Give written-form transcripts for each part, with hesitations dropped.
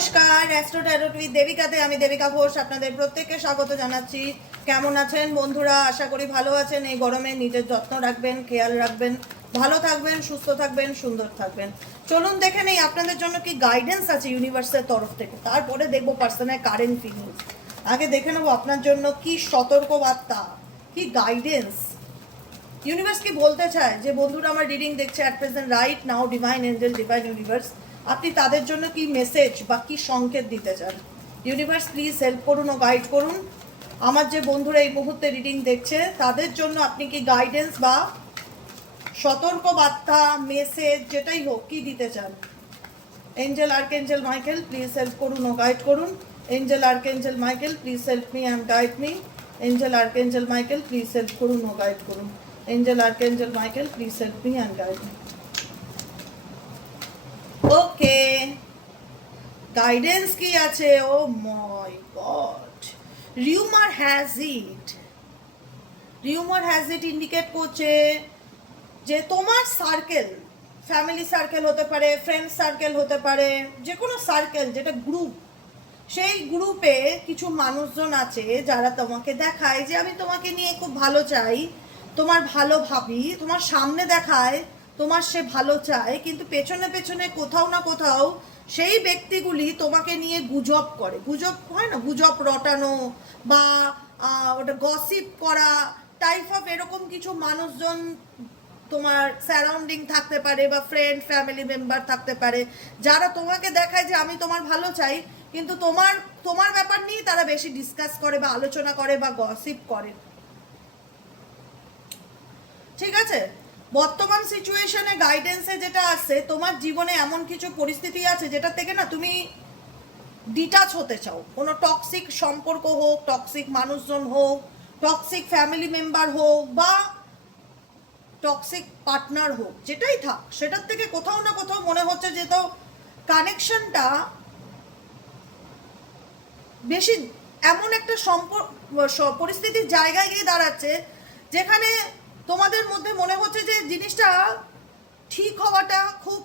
নমস্কার, astro tarot with দেবিকাতে আমি দেবিকা ঘোষ আপনাদের প্রত্যেককে স্বাগত জানাচ্ছি। কেমন আছেন বন্ধুরা? আশা করি ভালো আছেন। এই গরমে নিজের যত্ন রাখবেন, খেয়াল রাখবেন, ভালো থাকবেন, সুস্থ থাকবেন, সুন্দর থাকবেন। চলুন দেখে নেই আপনাদের জন্য কি গাইডেন্স আছে ইউনিভার্সের তরফ থেকে, তারপরে দেখবো পার্সোনাল কারেন্ট ফিলিংস। আগে দেখে নেবো আপনার জন্য কি সতর্কবার্তা, কি গাইডেন্স ইউনিভার্স কি বলতে চায়। যে বন্ধুরা আমার রিডিং দেখছে at present right now, divine angel, divine universe, আপনি তাদের জন্য কি মেসেজ বা কি সংকেত দিতে চান? ইউনিভার্স প্লিজ হেল্প করুন ও গাইড করুন। আমার যে বন্ধুরা এই মুহূর্তে রিডিং দেখছে তাদের জন্য আপনি কি গাইডেন্স বা সতর্কবার্তা, মেসেজ যেটাই হোক কি দিতে চান? Angel archangel Michael please help করুন ও গাইড করুন। Angel archangel Michael please help me and guide me. Angel archangel Michael please help করুন ও গাইড করুন। Angel archangel Michael please help me and guide me. Okay, guidance কি আছে? Oh my god, rumour has it indicate করছে যে তোমার circle, family circle হতে পারে, ফ্রেন্ড সার্কেল হতে পারে, যে কোনো সার্কেল যেটা গ্রুপ, সেই গ্রুপে কিছু মানুষজন আছে যারা তোমাকে দেখায় যে আমি তোমাকে নিয়ে খুব ভালো চাই, তোমার ভালো ভাবি, তোমার সামনে দেখায় তোমার সে ভালো চায়, কিন্তু পেছনে পেছনে কোথাও না কোথাও সেই ব্যক্তিগুলি তোমাকে নিয়ে গুজব করে। গুজব হয় না, গুজব রটানো বা ওটা গসিপ করা টাইপ অফ এরকম কিছু মানুষজন তোমার সারাউন্ডিং থাকতে পারে, বা ফ্রেন্ড ফ্যামিলি মেম্বার থাকতে পারে, যারা তোমাকে দেখায় যে আমি তোমার ভালো চাই, কিন্তু তোমার ব্যাপার নিয়ে তারা বেশি ডিসকাস করে বা আলোচনা করে বা গসিপ করে। ঠিক আছে, বর্তমান সিচুয়েশনে গাইডেন্সে যেটা আছে, তোমার জীবনে এমন কিছু পরিস্থিতি আছে যেটা থেকে না তুমি ডিটাচ হতে চাও। কোনো টক্সিক সম্পর্ক হোক, টক্সিক মানুষজন হোক, টক্সিক ফ্যামিলি মেম্বার হোক, বা টক্সিক পার্টনার হোক, যেটাই থাক, সেটার থেকে কোথাও না কোথাও মনে হচ্ছে যে তো কানেকশনটা বেশি এমন একটা পরিস্থিতির জায়গায় গিয়ে দাঁড়াচ্ছে যেখানে তোমাদের মধ্যে মনে হচ্ছে যে জিনিসটা ঠিক হওয়াটা খুব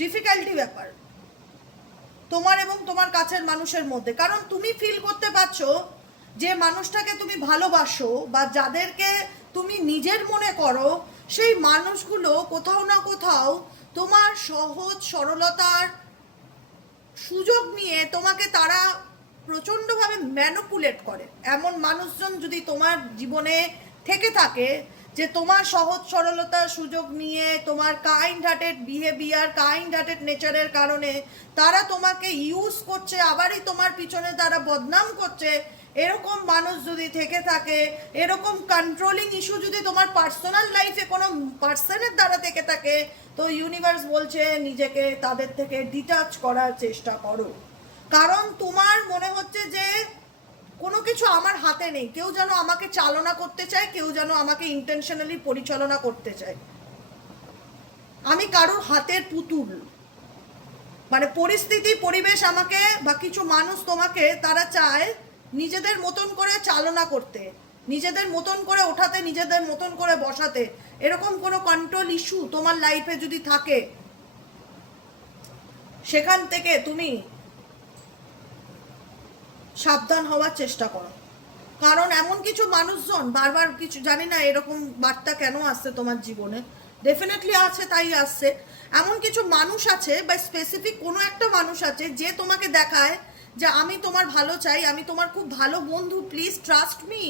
ডিফিকাল্টি ব্যাপার তোমার এবং তোমার কাছের মানুষের মধ্যে। কারণ তুমি ফিল করতে পারছো যে মানুষটাকে তুমি ভালোবাসো বা যাদেরকে তুমি নিজের মনে করো, সেই মানুষগুলো কোথাও না কোথাও তোমার সহজ সরলতার সুযোগ নিয়ে তোমাকে তারা প্রচণ্ডভাবে ম্যানিপুলেট করে। এমন মানুষজন যদি তোমার জীবনে থেকে থাকে যে তোমার সহজ সরলতার সুযোগ নিয়ে, তোমার kind hearted behaviour, kind hearted নেচারের কারণে তারা তোমাকে ইউজ করছে, আবারই তোমার পিছনে তারা বদনাম করছে, এরকম মানুষ যদি থেকে থাকে, এরকম কন্ট্রোলিং ইস্যু যদি তোমার পার্সোনাল লাইফে কোনো পার্সনের দ্বারা থেকে থাকে, তো ইউনিভার্স বলছে নিজেকে তাদের থেকে ডিটাচ করার চেষ্টা করো। কারণ তোমার মনে হচ্ছে যে কোনো কিছু আমার হাতে নেই, কেউ যেন আমাকে চালনা করতে চায়, কেউ যেন আমাকে ইন্টেনশনালি পরিচালনা করতে চায়। আমি কারোর হাতের পুতুল, মানে পরিস্থিতি পরিবেশ আমাকে বা কিছু মানুষ তোমাকে তারা চায় নিজেদের মতন করে চালনা করতে, নিজেদের মতন করে ওঠাতে, নিজেদের মতন করে বসাতে। এরকম কোনো কন্ট্রোল ইস্যু তোমার লাইফে যদি থাকে, সেখান থেকে তুমি সাবধান হওয়ার চেষ্টা করো। কারণ এমন কিছু মানুষজন বারবার, কিছু জানি না এরকম বার্তা কেন আসছে তোমার জীবনে, ডেফিনেটলি আছে, তাই আসছে। এমন কিছু মানুষ আছে বা স্পেসিফিক কোনো একটা মানুষ আছে যে তোমাকে দেখায় যে আমি তোমার ভালো চাই, আমি তোমার খুব ভালো বন্ধু, প্লিজ ট্রাস্ট মি।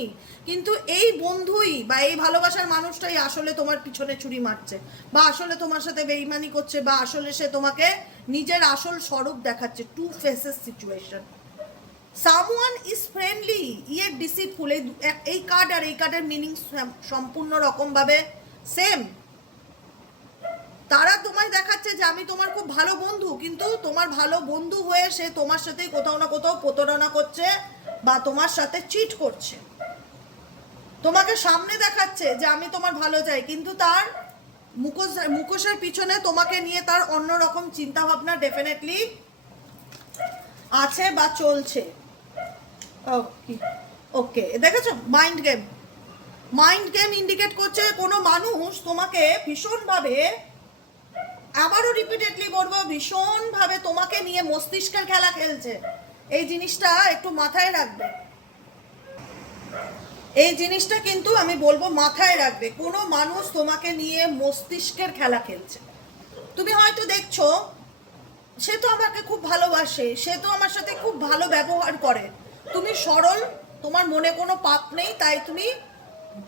কিন্তু এই বন্ধুই বা এই ভালোবাসার মানুষটাই আসলে তোমার পিছনে ছুরি মারছে, বা আসলে তোমার সাথে বেইমানি করছে, বা আসলে সে তোমাকে নিজের আসল স্বরূপ দেখাচ্ছে। Two faces situation. Someone is friendly yet deceitful, এই কার্ড আর এই কার্ডের মিনিং সম্পূর্ণ রকমভাবে সেম। তারা তোমায় দেখাচ্ছে যে আমি তোমার খুব ভালো বন্ধু, কিন্তু তোমার ভালো বন্ধু হয়ে সে তোমার সাথে কোথাও না কোথাও প্রতারণা করছে বা তোমার সাথে চিট করছে। তোমাকে সামনে দেখাচ্ছে যে আমি তোমার ভালো চাই, কিন্তু তার মুখোশের পিছনে তোমাকে নিয়ে তার অন্যরকম চিন্তা ভাবনা ডেফিনেটলি আছে বা চলছে। ওকে, দেখেছো মাইন্ড গেম ইন্ডিকেট করছে কোনো মানুষ তোমাকে ভীষণভাবে আবারও রিপিটেডলি বলবো, ভীষণভাবে তোমাকে নিয়ে মস্তিষ্কের খেলা খেলছে। এই জিনিসটা একটু মাথায় রাখবে, এই জিনিসটা কিন্তু আমি বলবো মাথায় রাখবে। কোনো মানুষ তোমাকে নিয়ে মস্তিষ্কের খেলা খেলছে। তুমি হয়তো দেখছো সে তো আমাকে খুব ভালোবাসে, সে তো আমার সাথে খুব ভালো ব্যবহার করে, তুমি সরল, তোমার মনে কোনো পাপ নেই, তাই তুমি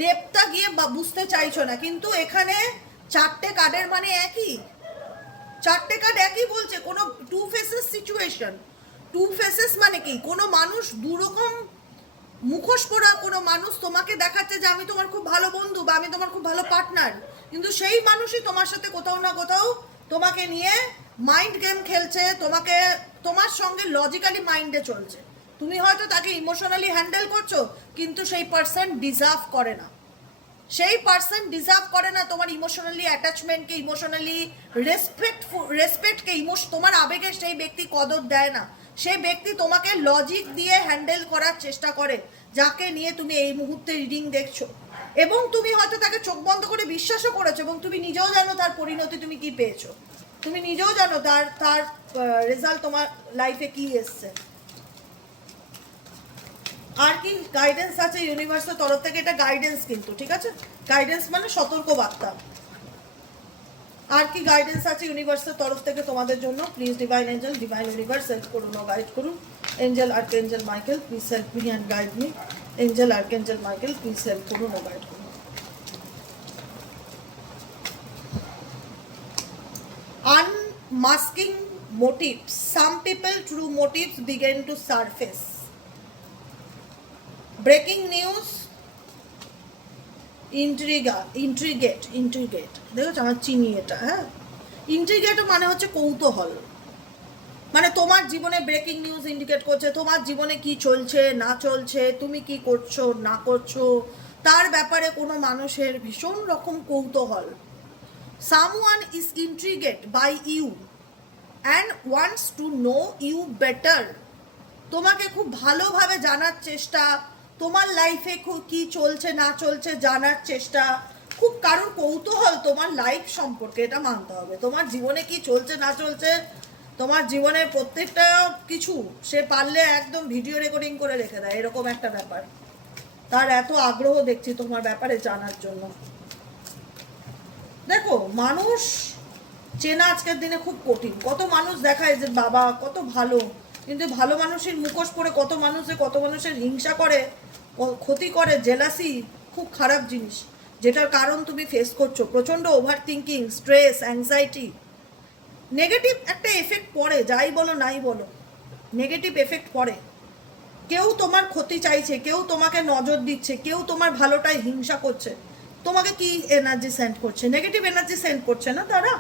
ডেপটা গিয়ে বুঝতে চাইছো না। কিন্তু এখানে চারটে কার্ডের মানে একই, চারটে কার্ড একই বলছে, কোনো two faces situation. Two faces মানে কি, কোনো মানুষ দুরকম মুখোশ পরা কোনো মানুষ তোমাকে দেখাচ্ছে যে আমি তোমার খুব ভালো বন্ধু বা আমি তোমার খুব ভালো পার্টনার, কিন্তু সেই মানুষই তোমার সাথে কোথাও না কোথাও তোমাকে নিয়ে মাইন্ড গেম খেলছে, তোমাকে তোমার সঙ্গে লজিক্যালি মাইন্ডে চলছে। তুমি হয়তো তাকে ইমোশনালি হ্যান্ডেল করছো, কিন্তু সেই পার্সন ডিজার্ভ করে না, সেই পার্সন ডিজার্ভ করে না তোমার ইমোশনালি অ্যাটাচমেন্টকে, ইমোশনালি রেসপেক্টকে, তোমার আবেগে সেই ব্যক্তি কদর দেয় না। সেই ব্যক্তি তোমাকে লজিক দিয়ে হ্যান্ডেল করার চেষ্টা করে, যাকে নিয়ে তুমি এই মুহূর্তে রিডিং দেখছো, এবং তুমি হয়তো তাকে চোখ বন্ধ করে বিশ্বাসও করেছো, এবং তুমি নিজেও জানো তার পরিণতি তুমি কি পেয়েছো, তুমি নিজেও জানো তার তার রেজাল্ট তোমার লাইফে কি এসছে। আর কি গাইডেন্স আছে ইউনিভার্সের তরফ থেকে, এটা গাইডেন্স কিন্তু, ঠিক আছে, গাইডেন্স মানে সতর্ক বার্তা। আর কি গাইডেন্স আছে ইউনিভার্সের তরফ থেকে তোমাদের জন্য? Please divine angel, divine universe help করুন ও গাইড করুন। Angel archangel Michael please help me and guide me. Angel archangel Michael please help করুন ও গাইড করুন। Unmasking motives. Some people true motives begin to surface. Breaking news, integrate দেখো আমার চিনি এটা, হ্যাঁ, ইন্ট্রিগেট মানে হচ্ছে কৌতূহল, মানে তোমার জীবনে ব্রেকিং নিউজ ইন্ডিকেট করছে তোমার জীবনে কি চলছে না চলছে, তুমি কি করছো না করছো, তার ব্যাপারে কোনো মানুষের ভীষণ রকম কৌতূহল। Someone is intrigued by you and wants to know you better. তোমাকে খুব ভালোভাবে জানার চেষ্টা, তোমার লাইফে কি চলছে না চলছে জানার চেষ্টা, খুব কারোর কৌতূহল তোমার লাইফ সম্পর্কে, এটা মানতে হবে। তোমার জীবনে কি চলছে না চলছে, তোমার জীবনের প্রত্যেকটা কিছু সে পারলে একদম ভিডিও রেকর্ডিং করে রেখে দেয়, এরকম একটা ব্যাপার। তার এত আগ্রহ দেখছি তোমার ব্যাপারে জানার জন্য। দেখো মানুষ চেনা আজকের দিনে খুব কঠিন। কত মানুষ দেখায় যে বাবা কত ভালো, কিন্তু ভালো মানুষের মুখোশ পরে কত মানুষের হিংসা করে, ক্ষতি করে, জেলাসি খুব খারাপ জিনিস, যেটার কারণ তুমি ফেস করছো। প্রচণ্ড over thinking, stress, anxiety, negative একটা এফেক্ট পড়ে, যাই বলো নাই বলো নেগেটিভ এফেক্ট পড়ে। কেউ তোমার ক্ষতি চাইছে, কেউ তোমাকে নজর দিচ্ছে, কেউ তোমার ভালোটাই হিংসা করছে। তোমাকে কি এনার্জি সেন্ড করছে? নেগেটিভ এনার্জি সেন্ড করছে না, তারা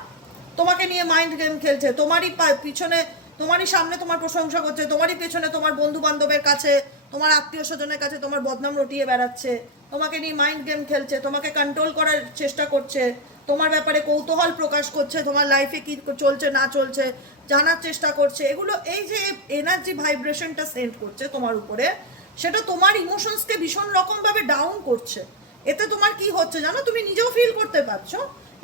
তোমাকে নিয়ে মাইন্ড গেম খেলছে, তোমারই পিছনে, তোমারই সামনে তোমার প্রশংসা করছে, তোমারই পেছনে তোমার বন্ধু বান্ধবের কাছে, তোমার আত্মীয় স্বজনের কাছে তোমার বদনাম রটিয়ে বেড়াচ্ছে, তোমাকে নিয়ে মাইন্ড গেম খেলছে, তোমাকে কন্ট্রোল করার চেষ্টা করছে, তোমার ব্যাপারে কৌতূহল প্রকাশ করছে, তোমার লাইফে কি চলছে না চলছে জানার চেষ্টা করছে। এগুলো এই যে এনার্জি ভাইব্রেশনটা সেন্ড করছে তোমার উপরে, সেটা তোমার ইমোশনসকে ভীষণ রকমভাবে ডাউন করছে। এতে তোমার কি হচ্ছে জানো, তুমি নিজেও ফিল করতে পারছো,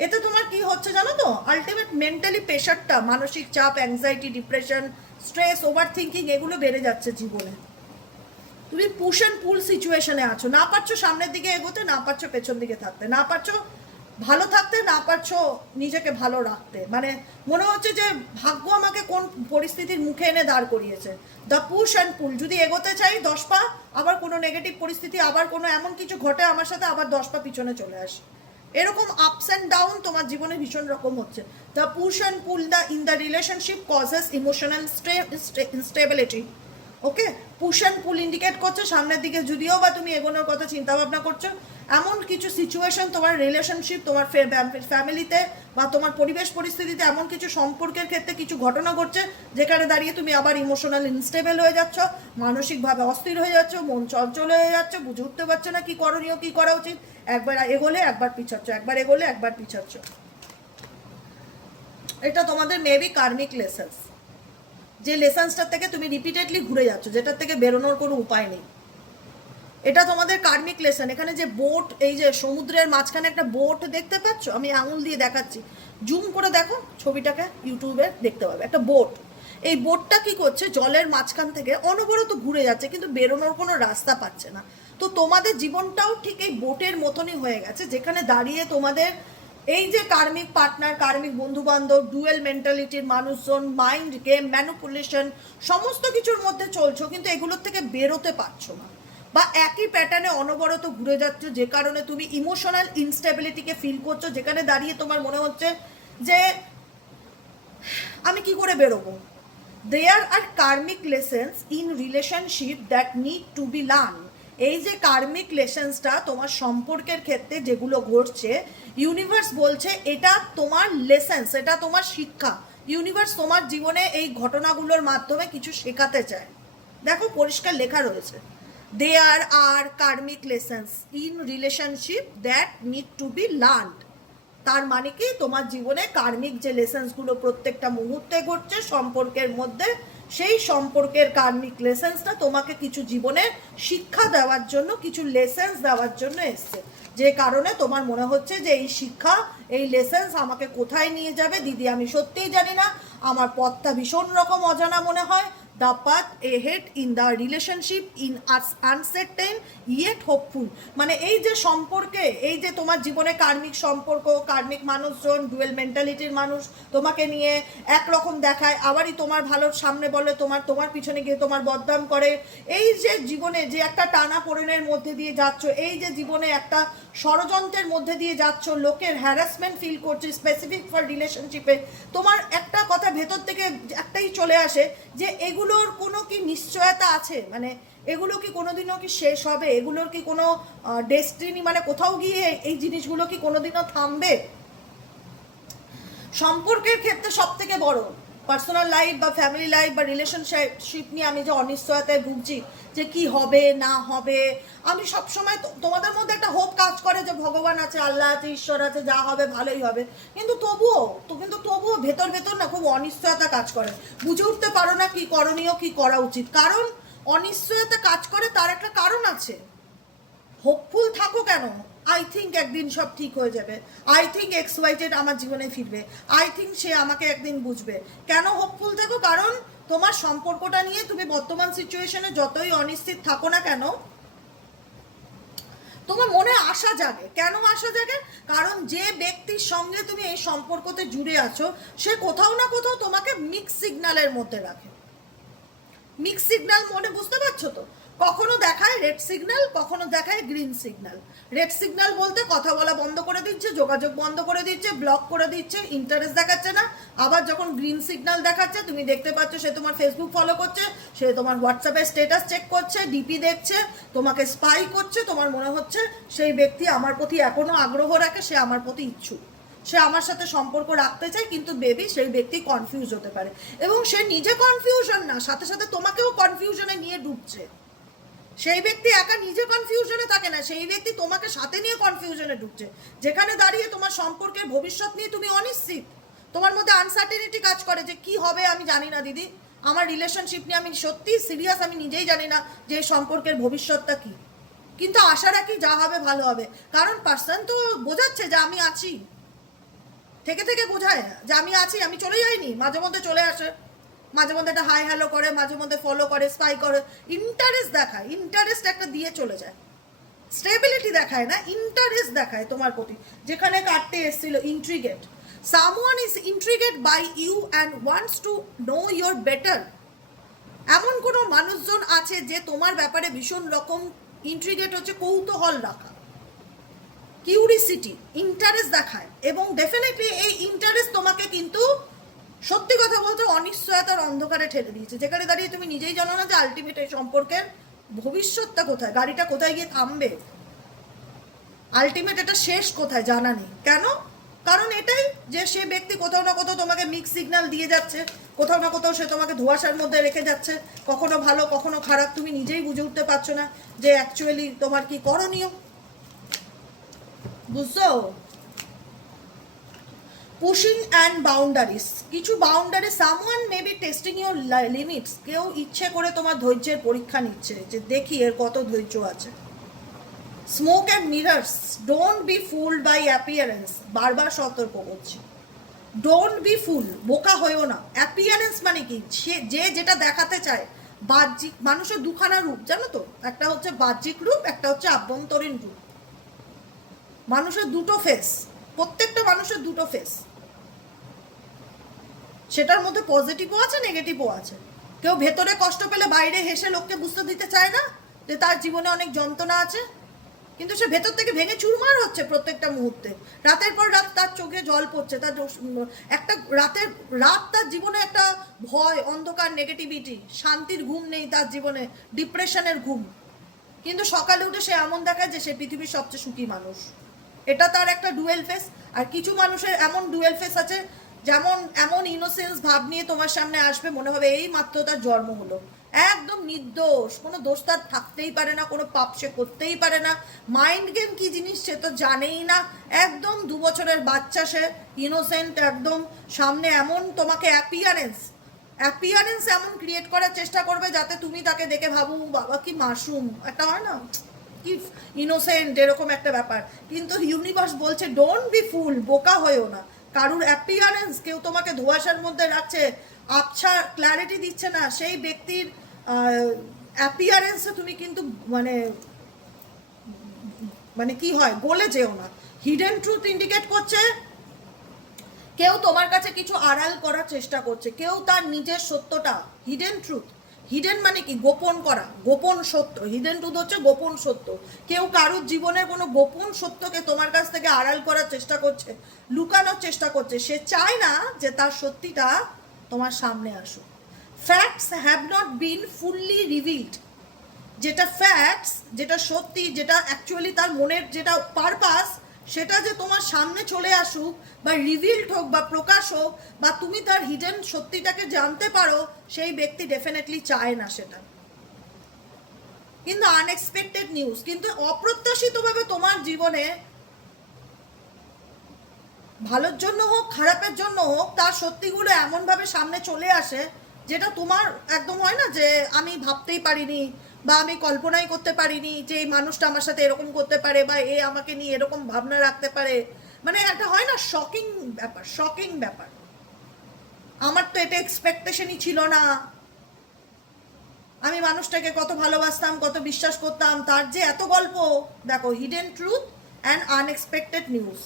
এতে তোমার কি হচ্ছে জানো তো, আলটিমেট মেন্টালি প্রেশারটা, মানসিক চাপ, anxiety, depression, stress, over thinking এগুলো বেড়ে যাচ্ছে জীবনে। তুমি পুশ অ্যান্ড পুল সিচুয়েশনে আছো, না পারছো সামনের দিকে এগোতে, না পারছো পেছন দিকে থাকতে, না পারছো ভালো থাকতে, না পারছো নিজেকে ভালো রাখতে। মানে মনে হচ্ছে যে ভাগ্য আমাকে কোন পরিস্থিতির মুখে এনে দাঁড় করিয়েছে। দ্য পুশ অ্যান্ড পুল, যদি এগোতে চাই 10 পা, আবার কোনো নেগেটিভ পরিস্থিতি, আবার কোনো এমন কিছু ঘটে আমার সাথে, আবার 10 পা পিছনে চলে আসে। এরকম আপস অ্যান্ড ডাউন তোমার জীবনে ভীষণ রকম হচ্ছে। The push and pool in the relationship causes emotional instability. Okay, push and pool indicate করছে সামনের দিকে যদিও বা তুমি এগোনোর কথা চিন্তা ভাবনা করছো, এমন কিছু সিচুয়েশন তোমার রিলেশনশিপ, তোমার ফ্যামিলিতে বা তোমার পরিবেশ পরিস্থিতিতে এমন কিছু সম্পর্কের ক্ষেত্রে কিছু ঘটনা ঘটছে, যেখানে দাঁড়িয়ে তুমি আবার ইমোশনাল ইনস্টেবল হয়ে যাচ্ছ, মানসিকভাবে অস্থির হয়ে যাচ্ছ, মন চঞ্চল হয়ে যাচ্ছে, বুঝে উঠতে পারছো না কি করণীয়, কি করা উচিত। একবার এগোলে একবার পিছাচ্ছ, একবার এগোলে একবার পিছাচ্ছ। এটা তোমাদের মেবি কার্মিক লেসন্স, যে লেসন্সটার থেকে তুমি রিপিটেডলি ঘুরে যাচ্ছ, যেটার থেকে বেরোনোর কোনো উপায় নেই। এটা তোমাদের কার্মিক লেসন। এখানে যে বোট, এই যে সমুদ্রের মাঝখানে একটা বোট দেখতে পাচ্ছ, আমি আঙুল দিয়ে দেখাচ্ছি, জুম করে দেখো ছবিটাকে, ইউটিউবে দেখতে পাবে একটা বোট। এই বোটটা কি করছে, জলের মাঝখান থেকে অনবরত ঘুরে যাচ্ছে, কিন্তু বেরোনোর কোনো রাস্তা পাচ্ছে না। তো তোমাদের জীবনটাও ঠিক এই বোটের মতনই হয়ে গেছে, যেখানে দাঁড়িয়ে তোমাদের এই যে কার্মিক পার্টনার, কার্মিক বন্ধু বান্ধব, ডুয়েল মেন্টালিটির মানুষজন, মাইন্ড গেম, ম্যানিপুলেশন, সমস্ত কিছুর মধ্যে চলছো, কিন্তু এগুলোর থেকে বেরোতে পারছো না, বা একই প্যাটার্নে অনবরত ঘুরে যাচ্ছ, যে কারণে তুমি ইমোশনাল ইনস্টেবিলিটিকে ফিল করছো, যেখানে দাঁড়িয়ে তোমার মনে হচ্ছে যে আমি কি করে বেরোবো। There are karmic lessons in relationship that need to be learn. এই যে কার্মিক লেসেন্সটা তোমার সম্পর্কের ক্ষেত্রে যেগুলো ঘটছে, ইউনিভার্স বলছে এটা তোমার লেসেন্স, এটা তোমার শিক্ষা। ইউনিভার্স তোমার জীবনে এই ঘটনাগুলোর মাধ্যমে কিছু শেখাতে চায়। দেখো পরিষ্কার লেখা রয়েছে, there are karmic lessons in relationship that need to be learned. তার মানে কি, তোমার জীবনে কার্মিক যে লেসেন্সগুলো প্রত্যেকটা মুহূর্তে ঘটছে সম্পর্কের মধ্যে, সেই সম্পর্কের কার্মিক লেসেন্সটা তোমাকে কিছু জীবনে শিক্ষা দেওয়ার জন্য, কিছু লেসেন্স দেওয়ার জন্য এসছে, যে কারণে তোমার মনে হচ্ছে যে এই শিক্ষা, এই লেসেন্স আমাকে কোথায় নিয়ে যাবে দিদি আমি সত্যিই জানি না, আমার পথটা ভীষণ রকম অজানা মনে হয়। The path ahead in the relationship in uncertain yet hopeful। মানে এই যে সম্পর্কে, এই যে তোমার জীবনে কার্মিক সম্পর্ক, কার্মিক মানুষজন, ডুয়েল মেন্টালিটির মানুষ তোমাকে নিয়ে একরকম দেখায়, আবারই তোমার ভালোর সামনে বলে, তোমার পিছনে গিয়ে তোমার বদনাম করে। এই যে জীবনে যে একটা টানা পোড়েনের মধ্যে দিয়ে যাচ্ছ, এই যে জীবনে একটা ষড়যন্ত্রের মধ্যে দিয়ে যাচ্ছ, লোকের হ্যারাসমেন্ট ফিল করছে স্পেসিফিক ফর রিলেশনশিপে, তোমার একটা কথা ভেতর থেকে একটাই চলে আসে যে এগুলোর কোনো কি নিশ্চয়তা আছে, মানে এগুলো কি কোনোদিনও কি শেষ হবে, এগুলোর কি কোনো ডেস্টিনি, মানে কোথাও গিয়ে এই জিনিসগুলো কি কোনোদিনও থামবে। সম্পর্কের ক্ষেত্রে সব থেকে বড় পার্সোনাল লাইফ বা ফ্যামিলি লাইফ বা রিলেশনশিপ নিয়ে আমি যে অনিশ্চয়তায় ভুগছি, যে কি হবে না হবে, আমি সবসময় তোমাদের মধ্যে একটা হোপ কাজ করে যে ভগবান আছে, আল্লাহ আছে, ঈশ্বর আছে, যা হবে ভালোই হবে, কিন্তু তবুও ভেতর ভেতর না খুব অনিশ্চয়তা কাজ করে, বুঝে উঠতে পারো না কি করণীয়, কি করা উচিত। কারণ অনিশ্চয়তা কাজ করে, তার একটা কারণ আছে। হোপফুল থাকো কেন, আই থিঙ্ক একদিন সব ঠিক হয়ে যাবে, I think X Y Z আমার জীবনে ফিরবে, আই থিঙ্ক সে আমাকে একদিন বুঝবে। কেন হোপফুল থাকো, কারণ তোমার সম্পর্কটা নিয়ে তুমি বর্তমান সিচুয়েশনে যতই অনিশ্চিত থাকো না কেন, তোমার মনে আশা জাগে। কেন আশা জাগে, কারণ যে ব্যক্তির সঙ্গে তুমি এই সম্পর্কতে জুড়ে আছো, সে কোথাও না কোথাও তোমাকে মিক্স সিগন্যালের মধ্যে রাখে। মিক্স সিগন্যাল মনে বুঝতে পারছো তো, কখনো দেখায় রেড সিগন্যাল, কখনো দেখায় গ্রিন সিগন্যাল। রেড সিগন্যাল বলতে কথা বলা বন্ধ করে দিচ্ছে, যোগাযোগ বন্ধ করে দিচ্ছে, ব্লক করে দিচ্ছে, ইন্টারেস্ট দেখাচ্ছে না। আবার যখন গ্রিন সিগন্যাল দেখাচ্ছে, তুমি দেখতে পাচ্ছ সে তোমার ফেসবুক ফলো করছে, সে তোমার হোয়াটসঅ্যাপের স্ট্যাটাস চেক করছে, ডিপি দেখছে, তোমাকে স্পাই করছে, তোমার মনে হচ্ছে সেই ব্যক্তি আমার প্রতি এখনো আগ্রহ রাখে, সে আমার প্রতি ইচ্ছুক, সে আমার সাথে সম্পর্ক রাখতে চায়, কিন্তু বেবি সেই ব্যক্তি কনফিউজ হতে পারে, এবং সে নিজে কনফিউশন না, সাথে সাথে তোমাকেও কনফিউশনে নিয়ে ডুবছে। সেই ব্যক্তি একা নিজে কনফিউশনে থাকে না, সেই ব্যক্তি তোমাকে সাথে নিয়ে কনফিউশনে ঢুকছে, যেখানে দাঁড়িয়ে তোমার সম্পর্কের ভবিষ্যৎ নিয়ে তুমি অনিশ্চিত, তোমার মধ্যে আনসার্টেনিটি কাজ করে যে কি হবে আমি জানি না দিদি, আমার রিলেশনশিপ নিয়ে আমি সত্যি সিরিয়াস, আমি নিজেই জানি না যে সম্পর্কের ভবিষ্যৎটা কি, কিন্তু আশা রাখি যা হবে ভালো হবে। কারণ পার্সন তো বোঝাচ্ছে যে আমি আছি, থেকে থেকে বোঝায় যে আমি আছি, আমি চলে যাইনি, মাঝে মধ্যে চলে আসে, মাঝে মধ্যে একটা হাই হ্যালো করে, মাঝে মধ্যে ফলো করে, স্পাই করে, ইন্টারেস্ট দেখায়, ইন্টারেস্ট একটা দিয়ে চলে যায়, স্টেবিলিটি দেখায় না, ইন্টারেস্ট দেখায় তোমার প্রতি, যেখানে কাটতে এসেছিল intrigued. Someone is intrigued by you and wants to know your better. এমন কোনো মানুষজন আছে যে তোমার ব্যাপারে ভীষণ রকম ইন্ট্রিগেট, হচ্ছে কৌতূহল রাখা, কিউরিসিটি, ইন্টারেস্ট দেখায়, এবং ডেফিনেটলি এই ইন্টারেস্ট তোমাকে কিন্তু সত্যি কথা বলতে অনিশ্চয়তার অন্ধকারে ঠেলে দিয়েছে, যেখানে দাঁড়িয়ে তুমি নিজেই জানো না যে আলটিমেট এই সম্পর্কের ভবিষ্যৎটা কোথায়, গাড়িটা কোথায় গিয়ে থামবে, আলটিমেট এটা শেষ কোথায় জানা নেই। কেন, কারণ এটাই যে সে ব্যক্তি কোথাও না কোথাও তোমাকে মিক্স সিগন্যাল দিয়ে যাচ্ছে, কোথাও না কোথাও সে তোমাকে ধোঁয়াশার মধ্যে রেখে যাচ্ছে, কখনো ভালো কখনো খারাপ, তুমি নিজেই বুঝে উঠতে পারছো না যে অ্যাকচুয়ালি তোমার কি করণীয়, বুঝছো। পুশিং অ্যান্ড বাউন্ডারিজ, কিছু boundary, someone may be testing your limits, কেউ ইচ্ছে করে তোমার ধৈর্যের পরীক্ষা নিচ্ছে যে দেখি এর কত ধৈর্য আছে। Smoke and mirrors, don't be fooled by appearance, বারবার সতর্ক করছি, ডোন্ট বি ফুল, বোকা হয়েও না। অ্যাপিয়ারেন্স মানে কি, সে যে যেটা দেখাতে চায়, বাহ্যিক, মানুষের দুখানা রূপ জানো তো, একটা হচ্ছে বাহ্যিক রূপ, একটা হচ্ছে আভ্যন্তরীণ রূপ। মানুষের দুটো ফেস, প্রত্যেকটা মানুষের দুটো ফেস, সেটার মধ্যে পজিটিভও আছে নেগেটিভও আছে। কেউ ভেতরে কষ্ট পেলে বাইরে হেসে লোককে বুঝতে দিতে চায় না যে তার জীবনে অনেক যন্ত্রণা আছে, কিন্তু সে ভেতর থেকে ভেঙে চুরমার হচ্ছে প্রত্যেকটা মুহূর্তে, রাতের পর রাত তার চোখে জল পড়ছে, তার একটা রাত তার জীবনে একটা ভয়, অন্ধকার, নেগেটিভিটি, শান্তির ঘুম নেই তার জীবনে, ডিপ্রেশনের ঘুম, কিন্তু সকালে উঠে সে এমন দেখায় যে সে পৃথিবীর সবচেয়ে সুখী মানুষ। এটা তার একটা ডুয়েল ফেস। আর কিছু মানুষের এমন ডুয়েল ফেস আছে, যেমন এমন ইনোসেন্স ভাব নিয়ে তোমার সামনে আসবে, মনে হবে এই মাত্র তার জন্ম হলো, একদম নির্দোষ, কোনো দোষ তার থাকতেই পারে না, কোনো পাপ সে করতেই পারে না, মাইন্ড গেম কি জিনিস সে তো জানেই না, একদম 2 বছরের বাচ্চা সে, ইনোসেন্ট একদম। সামনে এমন তোমাকে অ্যাপিয়ারেন্স এমন ক্রিয়েট করার চেষ্টা করবে যাতে তুমি তাকে দেখে ভাবো বাবা কি মাসুম, একটা হয় না কি ইনোসেন্ট, এরকম একটা ব্যাপার। কিন্তু ইউনিভার্স বলছে ডোন্ট বি ফুল, বোকা হয়েও না। কারুর অ্যাপিয়ারেন্স, কেউ তোমাকে ধোঁয়াশার মধ্যে রাখছে, আবছা ক্ল্যারিটি দিচ্ছে না, সেই ব্যক্তির অ্যাপিয়ারেন্সে তুমি কিন্তু মানে মানে কি হয়, গলে যেও না। হিডেন ট্রুথ ইন্ডিকেট করছে কেউ তোমার কাছে কিছু আড়াল করার চেষ্টা করছে, কেউ তার নিজের সত্যটা, হিডেন ট্রুথ, হিডেন মানে কি, গোপন করা, গোপন সত্য, হিডেন ট্রুথ হচ্ছে গোপন সত্য। কেউ কারুর জীবনের কোনো গোপন সত্যকে তোমার কাছ থেকে আড়াল করার চেষ্টা করছে, লুকানোর চেষ্টা করছে, সে চায় না যে তার সত্যিটা তোমার সামনে আসুক। Facts have not been fully revealed, যেটা ফ্যাক্টস, যেটা সত্যি, যেটা অ্যাকচুয়ালি তার মনের যেটা পারপাস, সেটা যে তোমার সামনে চলে আসুক বা রিভিল্ড হোক বা প্রকাশ হোক বা তুমি তার হিডেন সত্যিটাকে জানতে পারো, সেই ব্যক্তি ডেফিনেটলি চায় না সেটা। কিন্তু আনএক্সপেক্টেড নিউজ, কিন্তু অপ্রত্যাশিতভাবে তোমার জীবনে, ভালোর জন্য হোক খারাপের জন্য হোক, তার সত্যিগুলো এমনভাবে সামনে চলে আসে যেটা তোমার একদম হয় না যে আমি ভাবতেই পারিনি বা আমি কল্পনাই করতে পারিনি যে এই মানুষটা আমার সাথে এরকম করতে পারে বা এ আমাকে নিয়ে এরকম ভাবনা রাখতে পারে। মানে একটা হয় না শকিং ব্যাপার, শকিং ব্যাপার, আমার তো এটা এক্সপেকটেশনই ছিল না, আমি মানুষটাকে কত ভালোবাসতাম, কত বিশ্বাস করতাম, তার যে এত গল্প। দেখো, hidden truth and unexpected news,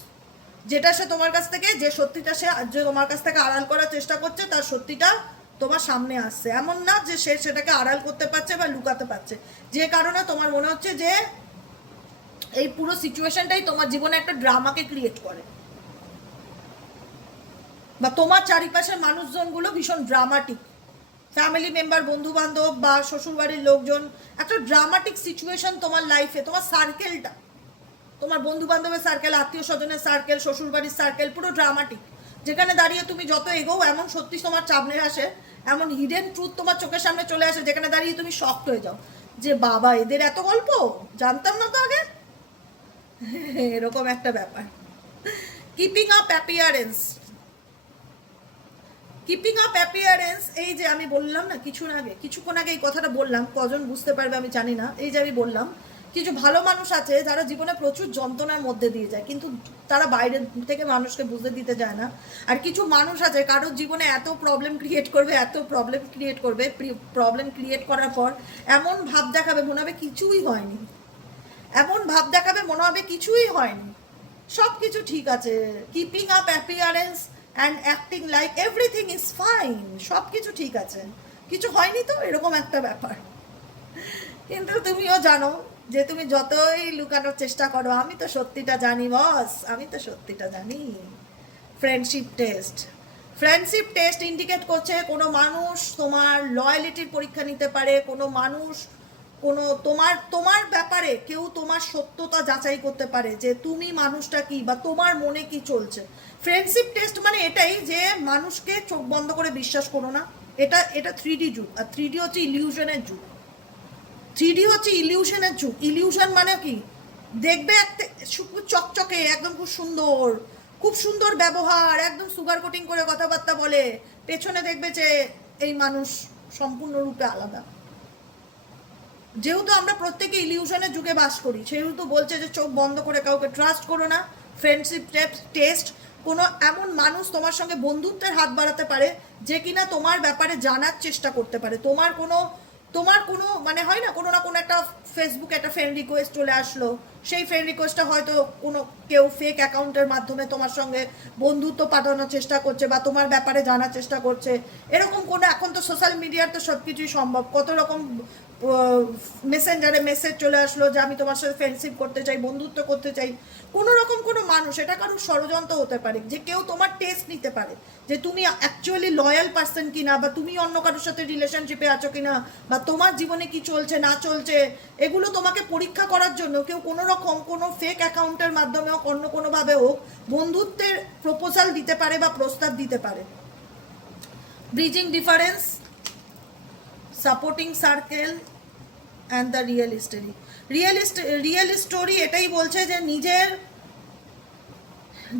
যেটা সে তোমার কাছ থেকে, যে সত্যিটা সে যে তোমার কাছ থেকে আড়াল করার চেষ্টা করছে, তার সত্যিটা তোমার সামনে আসছে। এমন না যে সে সেটাকে আড়াল করতে পারছে বা লুকাতে পারছে, যে কারণে তোমার মনে হচ্ছে যে এই পুরো সিচুয়েশনটাই তোমার জীবনে একটা ড্রামাকে ক্রিয়েট করে, বা তোমার চারিপাশের মানুষজনগুলো ভীষণ ড্রামাটিক, ফ্যামিলি মেম্বার, বন্ধু বান্ধব বা শ্বশুরবাড়ির লোকজন, একটা ড্রামাটিক সিচুয়েশন তোমার লাইফে, তোমার সার্কেলটা, তোমার বন্ধু বান্ধবের সার্কেল, আত্মীয় স্বজনের সার্কেল, শ্বশুরবাড়ির সার্কেল, পুরো ড্রামাটিক, যেখানে দাঁড়িয়ে তুমি যত এগোও এমন সত্যি তোমার সামনে আসে, এমন হিডেন ট্রুথ তোমার চোখের সামনে চলে আসে, যেখানে দাঁড়িয়ে তুমি শকড হয়ে যাও যে বাবা এদের এত গল্প, জানতাম না তো আগে। এরকম একটা ব্যাপার। Keeping up appearance, keeping up appearance, এই যে আমি বললাম না কিছুক্ষণ আগে এই কথাটা বললাম, কজন বুঝতে পারবে আমি জানি না। এই যে আমি বললাম কিছু ভালো মানুষ আছে যারা জীবনে প্রচুর যন্ত্রণার মধ্যে দিয়ে যায়, কিন্তু তারা বাইরে থেকে মানুষকে বুঝতে দিতে যায় না। আর কিছু মানুষ আছে কারোর জীবনে এত প্রবলেম ক্রিয়েট করবে, প্রবলেম ক্রিয়েট করার পর এমন ভাব দেখাবে মনে হবে কিছুই হয়নি, সব কিছু ঠিক আছে। Keeping up appearance and acting like everything is fine, সব কিছু ঠিক আছে, কিছু হয়নি তো, এরকম একটা ব্যাপার। কিন্তু তুমিও জানো যে তুমি যতই লুকানোর চেষ্টা করো, আমি তো সত্যিটা জানি বস, আমি তো সত্যিটা জানি। ফ্রেন্ডশিপ টেস্ট ইন্ডিকেট করছে কোনো মানুষ তোমার লয়ালিটির পরীক্ষা নিতে পারে, কোনো মানুষ কোনো তোমার ব্যাপারে কেউ তোমার সত্যতা যাচাই করতে পারে যে তুমি মানুষটা কি বা তোমার মনে কি চলছে। ফ্রেন্ডশিপ টেস্ট মানে এটাই যে মানুষকে চোখ বন্ধ করে বিশ্বাস করো না। এটা 3D যুগ, আর 3D হচ্ছে ইলিউশনের যুগ। ইলিউশন মানে কি, দেখবে একটা চকচকে একদম খুব সুন্দর ব্যবহার, একদম সুগার কোটিং করে কথাবার্তা বলে, পেছনে দেখবে যে এই মানুষ সম্পূর্ণরূপে আলাদা। যেহেতু আমরা প্রত্যেকে ইলিউশনের যুগে বাস করি, সেহেতু বলছে যে চোখ বন্ধ করে কাউকে ট্রাস্ট করো না। ফ্রেন্ডশিপ টেস্ট, কোনো এমন মানুষ তোমার সঙ্গে বন্ধুত্বের হাত বাড়াতে পারে যে কিনা তোমার ব্যাপারে জানার চেষ্টা করতে পারে। তোমার কোনো মানে হয় না, কোনো না কোনো একটা ফেসবুকে একটা ফ্রেন্ড রিকোয়েস্ট চলে আসলো, সেই ফ্রেন্ড রিকোয়েস্টটা হয়তো কোনো কেউ ফেক অ্যাকাউন্টের মাধ্যমে তোমার সঙ্গে বন্ধুত্ব পাঠানোর চেষ্টা করছে বা তোমার ব্যাপারে জানার চেষ্টা করছে। এরকম কোনো, এখন তো সোশ্যাল মিডিয়ার তো সব কিছুই সম্ভব, কত রকম মেসেঞ্জারে মেসেজ চলে আসলো যে আমি তোমার সাথে ফ্রেন্ডশিপ করতে চাই, বন্ধুত্ব করতে চাই। কোনো রকম কোনো মানুষ, এটা কারোর ষড়যন্ত্র হতে পারে, যে কেউ তোমার টেস্ট নিতে পারে যে তুমি অ্যাকচুয়ালি লয়াল পার্সন কিনা, বা তুমি অন্য কারোর সাথে রিলেশনশিপে আছো কিনা, বা তোমার জীবনে কি চলছে না চলছে, এগুলো তোমাকে পরীক্ষা করার জন্য কেউ কোনো রকম কোনো ফেক অ্যাকাউন্টের মাধ্যমে হোক, অন্য কোনোভাবে হোক, বন্ধুত্বের প্রপোজাল দিতে পারে বা প্রস্তাব দিতে পারে। Bridging difference, supporting circle and the real story এটাই বলছে যে নিজের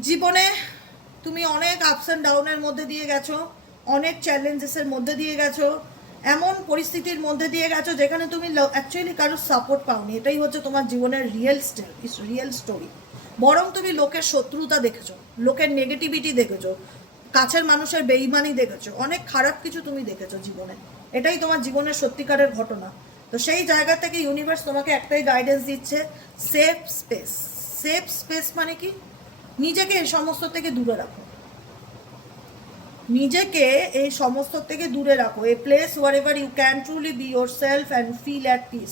জীবনে তুমি অনেক আপস অ্যান্ড ডাউনের মধ্যে দিয়ে গেছো, অনেক চ্যালেঞ্জেসের মধ্যে দিয়ে গেছো, এমন পরিস্থিতির মধ্যে দিয়ে গেছো যেখানে তুমি অ্যাকচুয়ালি কারোর সাপোর্ট পাওনি। এটাই হচ্ছে তোমার জীবনের রিয়েল স্টোরি। বরং তুমি লোকের শত্রুতা দেখেছো, লোকের নেগেটিভিটি দেখেছো, কাছের মানুষের বেইমানি দেখেছো, অনেক খারাপ কিছু তুমি দেখেছো জীবনে। এটাই তোমার জীবনের সত্যিকারের ঘটনা। তো সেই জায়গা থেকে ইউনিভার্স তোমাকে একটাই গাইডেন্স দিচ্ছে, সেফ স্পেস মানে কি, নিজেকে এই সমস্ত থেকে দূরে রাখো, নিজেকে এই সমস্ত থেকে দূরে রাখো। A place wherever you can truly be yourself and feel at peace.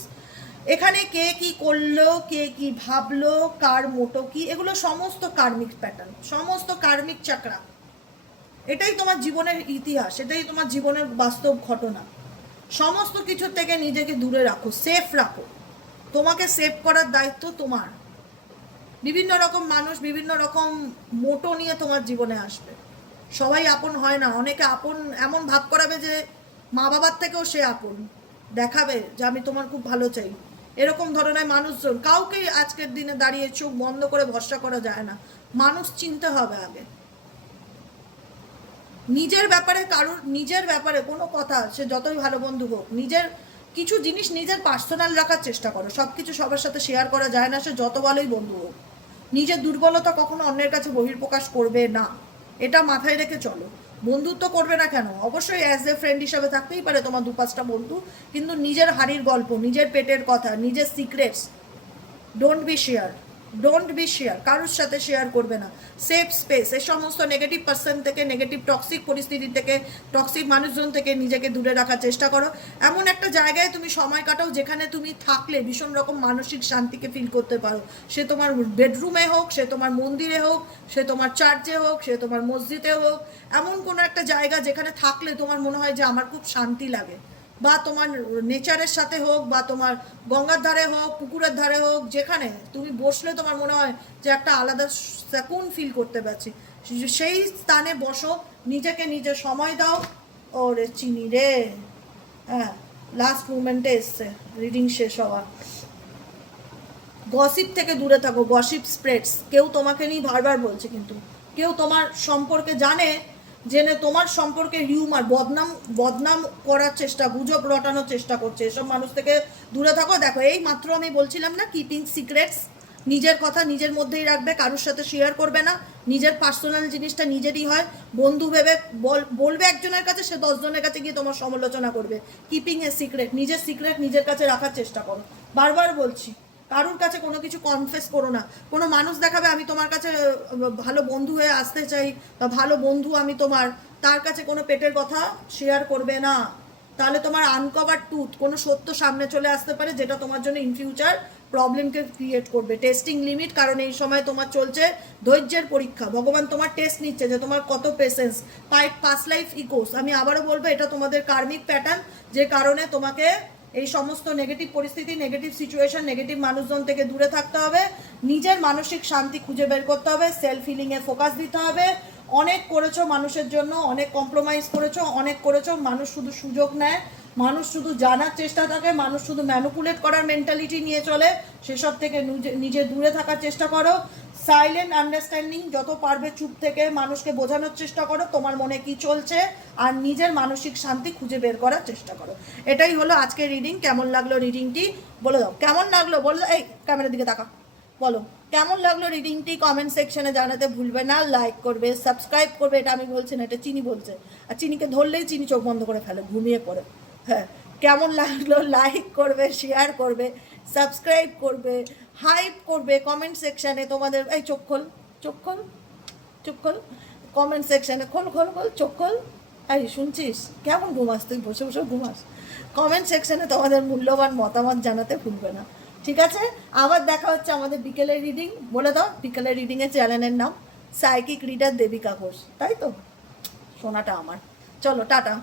এখানে কে কি করলো, কে কি ভাবলো, কার মোটো কি, এগুলো সমস্ত কার্মিক প্যাটার্ন, সমস্ত কার্মিক চাকরা। এটাই তোমার জীবনের ইতিহাস, এটাই তোমার জীবনের বাস্তব ঘটনা। সমস্ত কিছুর থেকে নিজেকে দূরে রাখো, সেফ রাখো। তোমাকে সেভ করার দায়িত্ব তোমার। বিভিন্ন রকম মানুষ বিভিন্ন রকম মোটো নিয়ে তোমার জীবনে আসবে। সবাই আপন হয় না, অনেকে আপন এমন ভাব করাবে যে মা বাবার থেকেও সে আপন, দেখাবে যে আমি তোমার খুব ভালো চাই। এরকম ধরনের মানুষজন, কাউকে আজকের দিনে দাঁড়িয়ে চোখ বন্ধ করে ভরসা করা যায় না। মানুষ চিনতে হবে আগে। নিজের ব্যাপারে কোনো কথা, সে যতই ভালো বন্ধু হোক, নিজের কিছু জিনিস নিজের পার্সোনাল রাখার চেষ্টা করো। সব কিছু সবার সাথে শেয়ার করা যায় না, সে যত ভালোই বন্ধু হোক। নিজের দুর্বলতা কখনো অন্যের কাছে বহির্প্রকাশ করবে না, এটা মাথায় রেখে চলো। বন্ধুত্ব করবে না কেন, অবশ্যই অ্যাজ এ ফ্রেন্ড হিসাবে থাকতেই পারে তোমার 2-5টা বন্ধু, কিন্তু নিজের হাড়ির গল্প, নিজের পেটের কথা, নিজের সিক্রেটস ডোন্ট বি শেয়ার, কারোর সাথে শেয়ার করবে না। সেফ স্পেস, এই সমস্ত নেগেটিভ পার্সন থেকে, নেগেটিভ টক্সিক পরিস্থিতি থেকে, টক্সিক মানুষজন থেকে নিজেকে দূরে রাখার চেষ্টা করো। এমন একটা জায়গায় তুমি সময় কাটাও যেখানে তুমি থাকলে ভীষণ রকম মানসিক শান্তিকে ফিল করতে পারো। সে তোমার বেডরুমে হোক, সে তোমার মন্দিরে হোক, সে তোমার চার্চে হোক, সে তোমার মসজিদে হোক, এমন কোনো একটা জায়গা যেখানে থাকলে তোমার মনে হয় যে আমার খুব শান্তি লাগে। বা তোমার নেচারের সাথে হোক, বা তোমার গঙ্গার ধারে হোক, পুকুরের ধারে হোক, যেখানে তুমি বসলে তোমার মনে হয় যে একটা আলাদা সেকুন ফিল করতে পারছি, সেই স্থানে বসো, নিজেকে নিজে সময় দাও। ওরে চিনি রে, হ্যাঁ লাস্ট মুমেন্টে এসছে রিডিং শেষ হওয়া। গসিপ থেকে দূরে থাকো, গসিপ স্প্রেডস, কেউ তোমাকে নিয়ে বারবার বলছে, কিন্তু কেউ তোমার সম্পর্কে জেনে তোমার সম্পর্কে হিউমার বদনাম করার চেষ্টা, গুজব রটানোর চেষ্টা করছে। এসব মানুষ থেকে দূরে থাকো। দেখো, এই মাত্র আমি বলছিলাম না, কিপিং সিক্রেটস, নিজের কথা নিজের মধ্যেই রাখবে, কারোর সাথে শেয়ার করবে না। নিজের পার্সোনাল জিনিসটা নিজেরই হয়, বন্ধু ভেবে বলবে একজনের কাছে, সে 10 জনের কাছে গিয়ে তোমার সমালোচনা করবে। কিপিং এ সিক্রেট, নিজের সিক্রেট নিজের কাছে রাখার চেষ্টা করো। বারবার বলছি, কারোর কাছে কোনো কিছু কনফেস করো না। কোনো মানুষ দেখাবে আমি তোমার কাছে ভালো বন্ধু হয়ে আসতে চাই, বা ভালো বন্ধু আমি তোমার, তার কাছে কোনো পেটের কথা শেয়ার করবে না। তাহলে তোমার আনকভার ট্রুথ, কোনো সত্য সামনে চলে আসতে পারে যেটা তোমার জন্য ইন ফিউচার প্রবলেমকে ক্রিয়েট করবে। টেস্টিং লিমিট, কারণ এই সময় তোমার চলছে ধৈর্যের পরীক্ষা। ভগবান তোমার টেস্ট নিচ্ছে যে তোমার কত পেশেন্স। পাস্ট লাইফ ইকোস, আমি আবারও বলবো, এটা তোমাদের কার্মিক প্যাটার্ন, যে কারণে তোমাকে এই সমস্ত নেগেটিভ পরিস্থিতি, নেগেটিভ সিচুয়েশন, নেগেটিভ মানুষজন থেকে দূরে থাকতে হবে। নিজের মানসিক শান্তি খুঁজে বের করতে হবে, সেলফ হিলিংয়ে ফোকাস দিতে হবে। অনেক করেছো মানুষের জন্য, অনেক কম্প্রোমাইজ করেছো, অনেক করেছো। মানুষ শুধু সুযোগ নেয়, মানুষ শুধু জানার চেষ্টা থাকে, মানুষ শুধু ম্যানুপুলেট করার মেন্টালিটি নিয়ে চলে। সেসব থেকে নিজে দূরে থাকার চেষ্টা করো। সাইলেন্ট আন্ডারস্ট্যান্ডিং, যত পারবে চুপ থেকে মানুষকে বোঝানোর চেষ্টা করো তোমার মনে কি চলছে, আর নিজের মানসিক শান্তি খুঁজে বের করার চেষ্টা করো। এটাই হলো আজকের রিডিং। কেমন লাগলো রিডিংটি বলে দাও, কেমন লাগলো বলে দাও, এই ক্যামেরার দিকে তাকা, বলো কেমন লাগলো রিডিংটি। কমেন্ট সেকশনে জানাতে ভুলবে না, লাইক করবে, সাবস্ক্রাইব করবে। এটা আমি বলছি না, এটা চিনি বলছে। আর চিনিকে ধরলেই চিনি চোখ বন্ধ করে ফেলে, ঘুমিয়ে পড়ে। হ্যাঁ, কেমন লাগলো লাইক করবে, শেয়ার করবে, সাবস্ক্রাইব করবে, হাইপ করবে কমেন্ট সেকশানে তোমাদের। এই চোখ খোল, চোখ খোল, চোখ খোল, কমেন্ট সেকশানে খোল খোল খোল, চোখ খোল। এই শুনছিস কেমন ঘুমাস তুই, বসে বসে ঘুমাস। কমেন্ট সেকশানে তোমাদের মূল্যবান মতামত জানাতে ভুলবে না, ঠিক আছে? আবার দেখা হচ্ছে আমাদের বিকেলের রিডিং। বলে দাও বিকেলের রিডিংয়ের চ্যানেলের নাম সাইকিক রিডার দেবিকা ঘোষ, তাই তো? সোনাটা আমার। চলো টাটা।